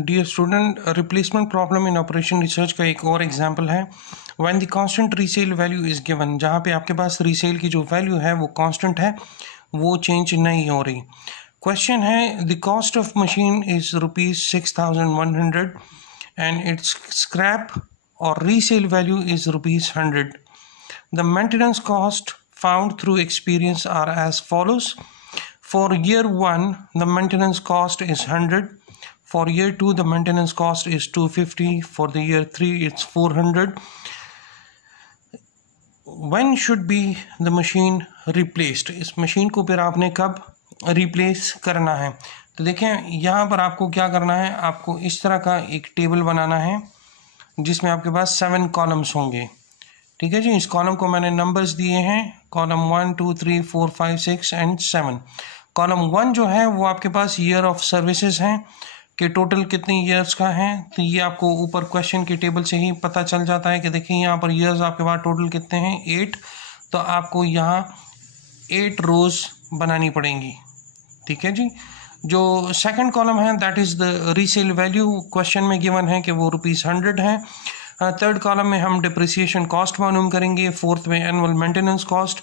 Dear student, replacement problem in operation research का एक और एग्जांपल है। When the constant resale value is given, जहाँ पे आपके पास रीसेल की जो वैल्यू है वो कांस्टेंट है, वो चेंज नहीं हो रही। क्वेश्चन है the cost of machine is ₹6,100 and its scrap और resale value is ₹100। The maintenance cost found through experience are as follows. For year 1 the maintenance cost is 100. For year 2 the maintenance cost is 250. For the year 3 it's 400. When should be the machine replaced? इस machine को फिर आपने कब replace करना है? तो देखें यहाँ पर आपको क्या करना है, आपको इस तरह का एक टेबल बनाना है जिसमें आपके पास 7 कॉलम्स होंगे। ठीक है जी, इस कॉलम को मैंने नंबर्स दिए हैं, कॉलम 1 2 3 4 5 6 एंड 7। कॉलम 1 जो है वो आपके पास ईयर ऑफ सर्विसेज हैं कि टोटल कितने ईयर्स का है। तो ये आपको ऊपर क्वेश्चन की टेबल से ही पता चल जाता है कि देखिए यहाँ पर ईयर्स आपके पास टोटल कितने हैं, 8। तो आपको यहाँ 8 रोज बनानी पड़ेंगी। ठीक है जी। जो सेकंड कॉलम है that is the resale value, question में गिवन है कि वो ₹100 है। थर्ड कॉलम में हम डिप्रिसिएशन कॉस्ट मालूम करेंगे, फोर्थ में annual maintenance cost,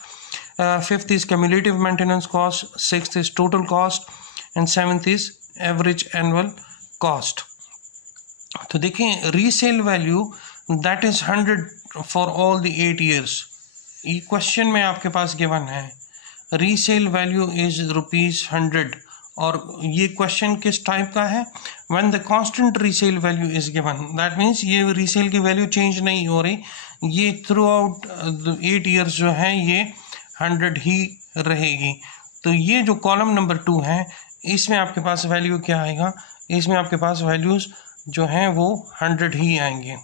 fifth is cumulative maintenance cost, sixth is total cost and seventh is average annual cost. तो देखें resale value that is 100 for all the 8 years. ये question में आपके पास गिवन है resale value is ₹100 और ये question किस type का है, when the constant resale value is given, that means ये रीसेल की वैल्यू चेंज नहीं हो रही, ये थ्रू आउट 8 ईयर्स जो है ये 100 ही रहेगी। तो ये जो कॉलम नंबर 2 है इसमें आपके पास वैल्यू क्या आएगा, इसमें आपके पास वैल्यूज जो हैं वो 100 ही आएंगे।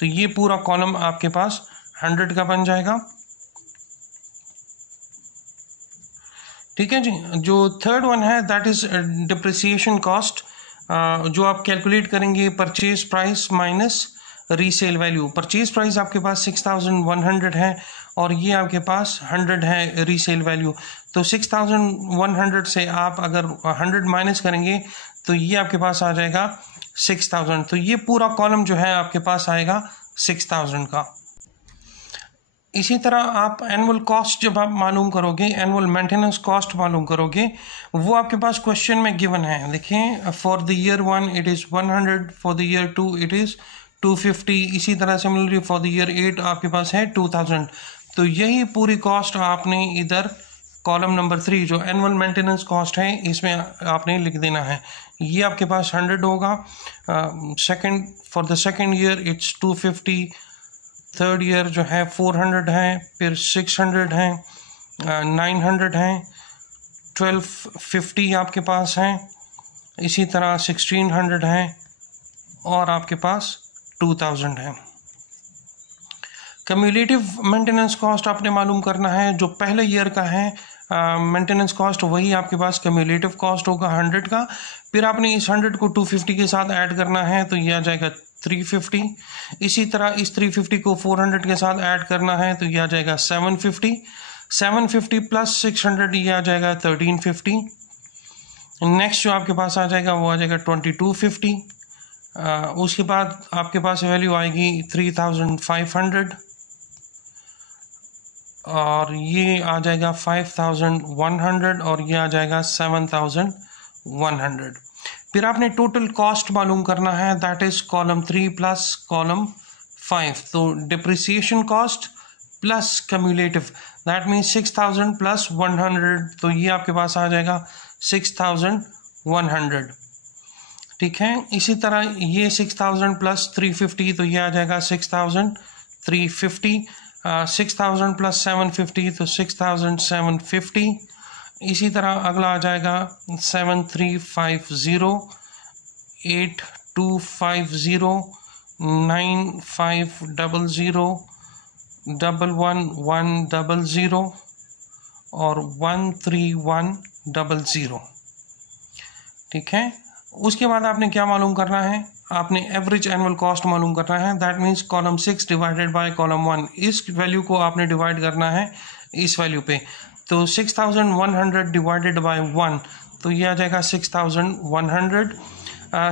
तो ये पूरा कॉलम आपके पास 100 का बन जाएगा। ठीक है जी। जो थर्ड वन है दैट इज डिप्रिसिएशन कॉस्ट, जो आप कैलकुलेट करेंगे purchase price minus resale value. Purchase price आपके पास 6,100 है और ये आपके पास 100 है रीसेल वैल्यू। तो 6,100 से आप अगर 100 माइनस करेंगे तो ये आपके पास आ जाएगा 6,000। तो ये पूरा कॉलम जो है आपके पास आएगा 6,000 का। इसी तरह आप एनुअल कॉस्ट जब आप मालूम करोगे, एनुअल मेंटेनेंस कॉस्ट मालूम करोगे, वो आपके पास क्वेश्चन में गिवन है। देखें for the year 1 it is 100, for the year 2 it is 250, इसी तरह सिमिलरली फॉर द ईयर 8 आपके पास है 2000। तो यही पूरी कॉस्ट आपने इधर कॉलम नंबर 3 जो एनुअल मेंटेनेंस कॉस्ट है इसमें आपने लिख देना है। ये आपके पास 100 होगा। Second for the second year it's 250, third year जो है 400 है, फिर 600 है, 900 है, 1250 आपके पास है, इसी तरह 1600 है और आपके पास 2000 है। क्यूमुलेटिव मेंटेनेंस कॉस्ट आपने मालूम करना है, जो पहले ईयर का है मेंटेनेंस कॉस्ट वही आपके पास क्यूमुलेटिव कॉस्ट होगा 100 का। फिर आपने इस 100 को 250 के साथ ऐड करना है तो ये आ जाएगा 350। इसी तरह इस 350 को 400 के साथ ऐड करना है तो ये आ जाएगा 750। 750 प्लस 600 ये आ जाएगा 1350। नेक्स्ट जो आपके पास आ जाएगा वो आ जाएगा 2250। उसके बाद आपके पास वैल्यू आएगी 3500 और ये आ जाएगा 5100 और ये आ जाएगा 7100। फिर आपने टोटल कॉस्ट मालूम करना है, that is column 3 plus column 5। तो depreciation cost plus cumulative that means 6000 plus 100, तो ये आपके पास आ जाएगा 6100। ठीक है। इसी तरह ये 6000 प्लस 350 तो ये आ जाएगा 6350। 6000 प्लस 750 तो 6750। इसी तरह अगला आ जाएगा 7350, 8250, 9500, 11100 और 13100। ठीक है। उसके बाद आपने क्या मालूम करना है, आपने एवरेज एनुअल कॉस्ट मालूम करना है, that means column 6 divided by column 1। इस वैल्यू को आपने डिवाइड करना है इस वैल्यू पे। तो 6100 डिवाइडेड बाय 1 तो ये आ जाएगा 6100।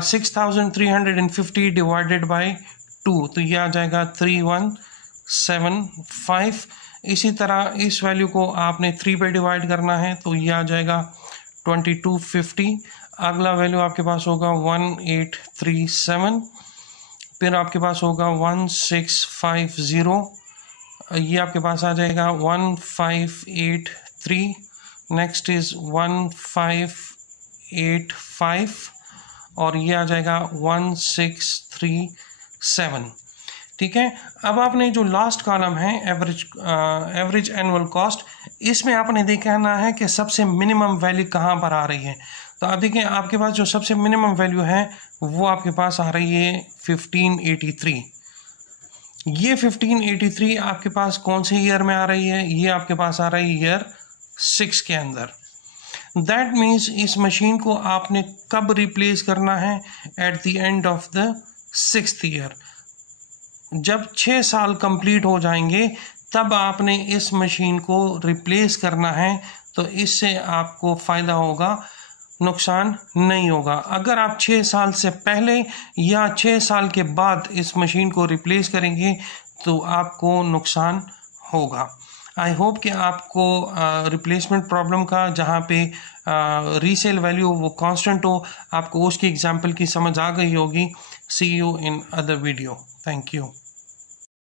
6350 डिवाइडेड बाय 2, तो ये आ जाएगा 3175। इसी तरह इस वैल्यू को आपने 3 पे डिवाइड करना है, तो ये आ जाएगा 2250। अगला वैल्यू आपके पास होगा 1837, फिर आपके पास होगा 1650, ये आपके पास आ जाएगा 1583, नेक्स्ट इज 1585 और ये आ जाएगा 1637। ठीक है। अब आपने जो लास्ट कॉलम है एवरेज एनुअल कॉस्ट, इसमें आपने देखना है कि सबसे मिनिमम वैल्यू कहाँ पर आ रही है। तो आप देखिए आपके पास जो सबसे मिनिमम वैल्यू है वो आपके पास आ रही है 1583। ये 1583 आपके पास कौन से ईयर में आ रही है? ये आपके पास आ रही है ईयर 6 के अंदर। दैट मीन्स इस मशीन को आपने कब रिप्लेस करना है? At the end of the 6th year. जब 6 साल कंप्लीट हो जाएंगे तब आपने इस मशीन को रिप्लेस करना है, तो इससे आपको फ़ायदा होगा, नुकसान नहीं होगा। अगर आप 6 साल से पहले या 6 साल के बाद इस मशीन को रिप्लेस करेंगे तो आपको नुकसान होगा। आई होप कि आपको रिप्लेसमेंट प्रॉब्लम का जहाँ पे रीसेल वैल्यू वो कांस्टेंट हो, आपको उसकी एग्जांपल की समझ आ गई होगी। See you in other video. Thank you.